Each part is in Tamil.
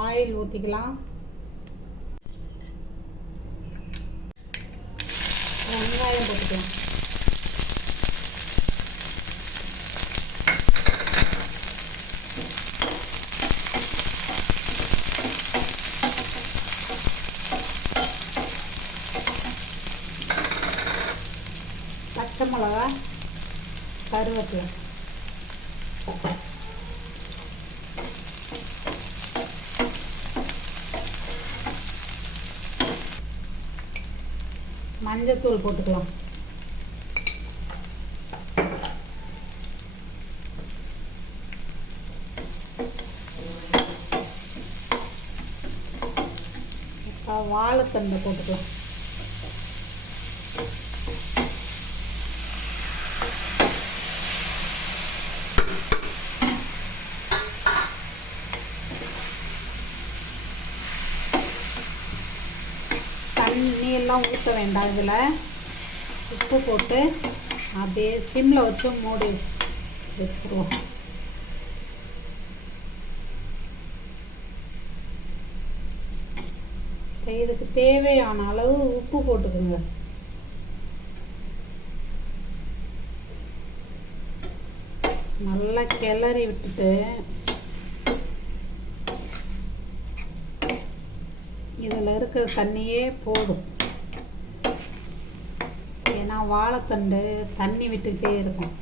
ஆயில் ஊற்றிக்கலாம். வெங்காயம் போட்டுக்கலாம். பச்சை மிளகா, கருவேப்பிலை, மஞ்சத்தூள் போட்டுக்கலாம். வாழைத்தண்டை போட்டுக்கலாம். தண்ணியெல்லாம் ஊற்ற வேண்டாம். இதில் உப்பு போட்டு அப்படியே சிம்மில் வச்சு மூடி வச்சுருவோம். இதுக்கு தேவையான அளவு உப்பு போட்டுக்கோங்க. நல்லா கிளறி விட்டுட்டு இதில் இருக்கிற தண்ணியே போடும். ஏன்னா வாழைத்தண்டு தண்ணி விட்டுக்கிட்டே இருக்கும்.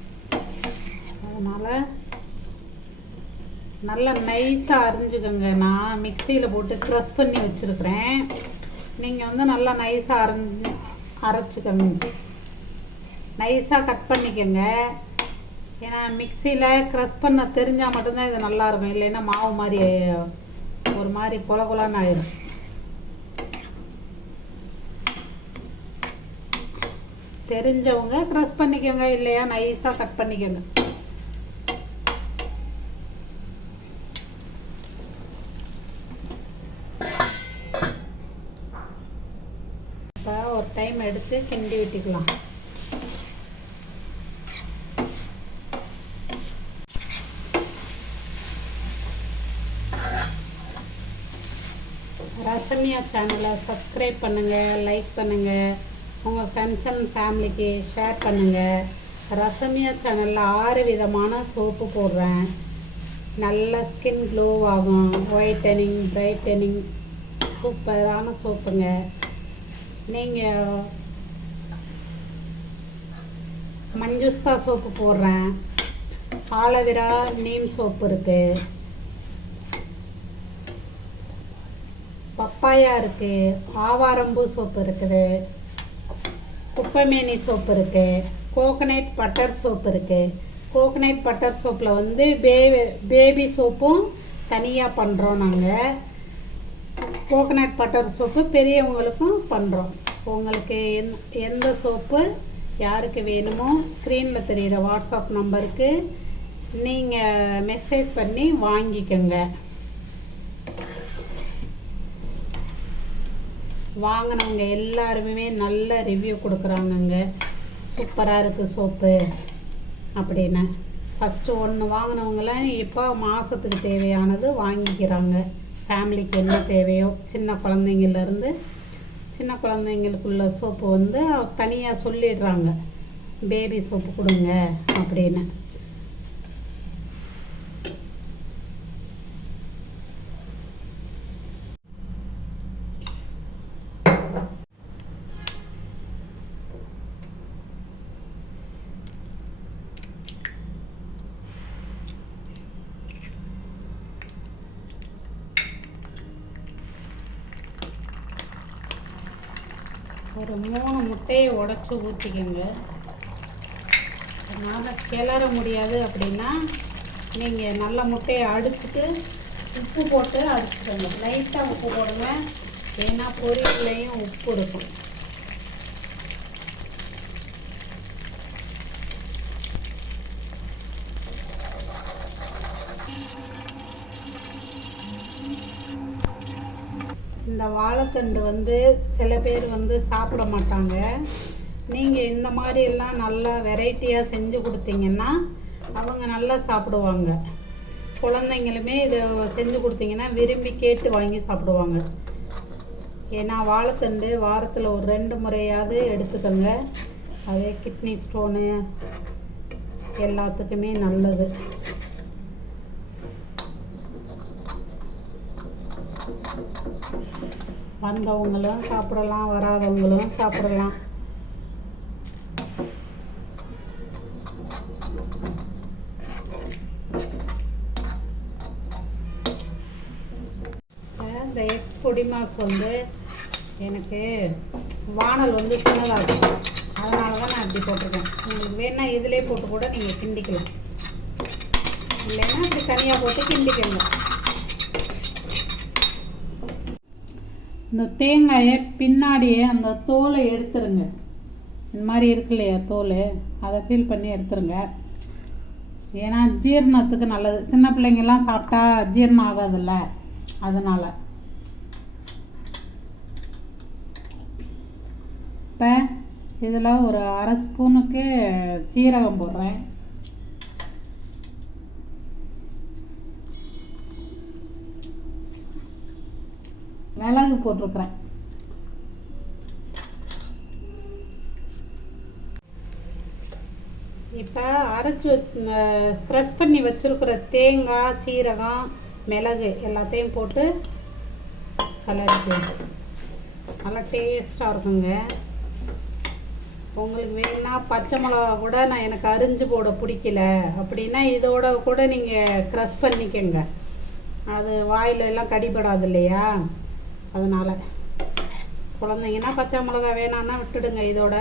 அதனால் நல்லா நைஸாக அரிஞ்சுக்கோங்க. நான் மிக்சியில் போட்டு க்ரஷ் பண்ணி வச்சுருக்கிறேன். நீங்கள் வந்து நல்லா நைஸாக அரைச்சிக்கோங்க. நைஸாக கட் பண்ணிக்கோங்க. ஏன்னா மிக்சியில் க்ரஷ் பண்ண தெரிஞ்சால் மட்டும்தான் இது நல்லாயிருக்கும். இல்லைன்னா மாவு மாதிரி ஒரு மாதிரி கொல கொலன்னு ஆயிடும். தெரிஞ்சவங்க க்ரஷ் பண்ணிக்கோங்க, இல்லையா நைஸாக கட் பண்ணிக்கோங்க. இப்போ ஒரு டைம் எடுத்து கிண்டி விட்டுக்கலாம். ரசமியா சேனலை சப்ஸ்கிரைப் பண்ணுங்கள், லைக் பண்ணுங்கள், உங்கள் ஃப்ரெண்ட்ஸ் அண்ட் ஃபேமிலிக்கு ஷேர் பண்ணுங்கள். ரசமியா சேனலில் 6 விதமான சோப்பு போடுறேன். நல்ல ஸ்கின் க்ளோ ஆகும், ஒயிட்டனிங், பிரைட்டனிங், சூப்பரான சோப்புங்க. நீங்கள் மஞ்சுஸ்தா சோப்பு போடுறேன், ஆலோவேரா நீம் சோப்பு இருக்குது, பப்பாயா இருக்குது, ஆவாரம்பூ சோப்பு இருக்குது, குப்பைமேனி சோப்பு இருக்குது, கோகனட் பட்டர் சோப்பு இருக்குது. கோகனட் பட்டர் சோப்பில் வந்து பேபி சோப்பும் தனியாக பண்ணுறோம் நாங்கள். கோகனட் பட்டர் சோப்பு பெரியவங்களுக்கும் பண்ணுறோம். உங்களுக்கு எந்த சோப்பு யாருக்கு வேணுமோ ஸ்க்ரீனில் தெரிகிற வாட்ஸ்அப் நம்பருக்கு நீங்கள் மெசேஜ் பண்ணி வாங்கிக்கோங்க. வாங்கினவங்க எல்லாருமே நல்ல ரிவ்யூ கொடுக்குறாங்கங்க. சூப்பராக இருக்குது சோப்பு அப்படின்னு. ஃபஸ்ட்டு ஒன்று வாங்கினவங்களாம் இப்போ மாதத்துக்கு தேவையானது வாங்கிக்கிறாங்க. ஃபேமிலிக்கு என்ன தேவையோ சின்ன குழந்தைங்களுக்குள்ள சோப்பு வந்து தனியாக சொல்லிடுறாங்க, பேபி சோப்பு கொடுங்க அப்படின்னு. ஒரு 3 முட்டையை உடச்சி ஊற்றிக்கோங்க. அதனால் கிளற முடியாது அப்படின்னா நீங்கள் நல்ல முட்டையை அடிச்சுட்டு உப்பு போட்டு அடிச்சுக்கோங்க. லைட்டாக உப்பு போடுங்க, ஏன்னா பொரியல்லையும் உப்பு இருக்கும். இந்த வாழைத்தண்டு வந்து சில பேர் வந்து சாப்பிட மாட்டாங்க. நீங்கள் இந்த மாதிரி எல்லாம் நல்லா வெரைட்டியாக செஞ்சு கொடுத்தீங்கன்னா அவங்க நல்லா சாப்பிடுவாங்க. குழந்தைங்களுமே இதை செஞ்சு கொடுத்தீங்கன்னா விரும்பி கேட்டு வாங்கி சாப்பிடுவாங்க. ஏன்னா வாழைத்தண்டு வாரத்தில் ஒரு 2 முறையாவது எடுத்துக்கோங்க. அதே கிட்னி ஸ்டோனு எல்லாத்துக்குமே நல்லது. வந்தவங்களும் சாப்பிடலாம், வராதவங்களும் சாப்பிடலாம். இந்த எக் பொடி மாஸ் வந்து எனக்கு வானல் வந்து சின்னதாகும், அதனால தான் நான் இப்படி போட்டிருக்கேன். உங்களுக்கு வேணா இதிலே போட்டு கூட நீங்கள் கிண்டிக்கலாம், இல்லைன்னா இப்படி தனியாக போட்டு கிண்டிக்கங்க. இந்த தேங்காயை பின்னாடியே அந்த தோலை எடுத்துருங்க. இந்த மாதிரி இருக்கு இல்லையா தோல், அதை ஃபீல் பண்ணி எடுத்துருங்க. ஏன்னா ஜீரணத்துக்கு நல்லது. சின்ன பிள்ளைங்கள்லாம் சாப்பிட்டா ஜீரணம் ஆகாதில்ல, அதனால். இப்போ இதில் ஒரு 1/2 ஸ்பூனுக்கு சீரகம் போடுறேன். மிளகு போட்டிருக்கிறேன். இப்போ அரைச்சி க்ரஷ் பண்ணி வச்சுருக்கிற தேங்காய், சீரகம், மிளகு எல்லாத்தையும் போட்டு கலரிக்கு நல்லா டேஸ்ட்டாக இருக்குங்க. உங்களுக்கு வேணுன்னா பச்சை மிளகா கூட நான் எனக்கு அரிஞ்சு போட பிடிக்கல அப்படின்னா இதோட கூட நீங்கள் க்ரஷ் பண்ணிக்கங்க. அது வாயில் எல்லாம் கடிபடாது இல்லையா, அதனால். குழந்தைங்கன்னா பச்சை மிளகா வேணான்னா விட்டுடுங்க. இதோட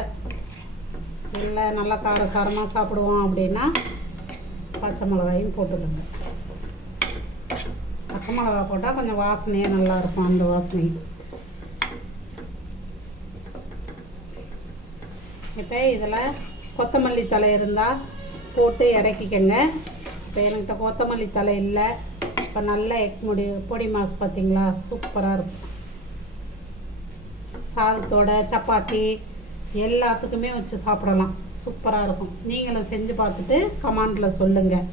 இல்லை நல்லா காரசாரமாக சாப்பிடுவோம் அப்படின்னா பச்சை மிளகாயும் போட்டுடுங்க. பச்சை மிளகா போட்டால் கொஞ்சம் வாசனையாக நல்லாயிருக்கும், அந்த வாசனை. இப்போ இதில் கொத்தமல்லி தழை இருந்தால் போட்டு இறக்கிக்கங்க. இப்போ என்கிட்ட கொத்தமல்லி தழை இல்லை. இப்போ நல்லா எக் பொடி மாஸ் பார்த்திங்களா, சூப்பராக இருக்கும். சாதத்தோட சப்பாத்தி எல்லாத்துக்குமே வச்சு சாப்பிடலாம், சூப்பராக இருக்கும். நீங்களும் செஞ்சு பார்த்துட்டு கமெண்டில் சொல்லுங்கள்.